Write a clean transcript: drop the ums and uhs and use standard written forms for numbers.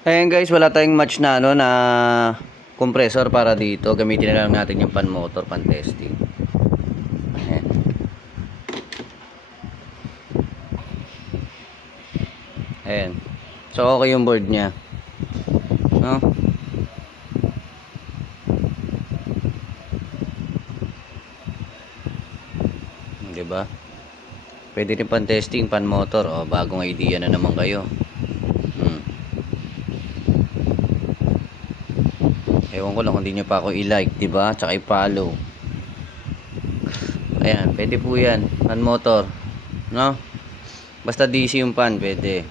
Ayan guys, wala tayong match na ano na compressor para dito. Gamitin na lang natin yung pan motor, pan testing. Ayan. Ayan. So okay yung board niya. No? Diba? Pwede rin pan testing, pan motor. O, bagong idea na naman kayo. Ewan ko lang kung hindi nyo pa ako i-like, diba? Tsaka i-follow. Ayan, pwede po yan. Pan motor. No? Basta DC yung pan, pwede.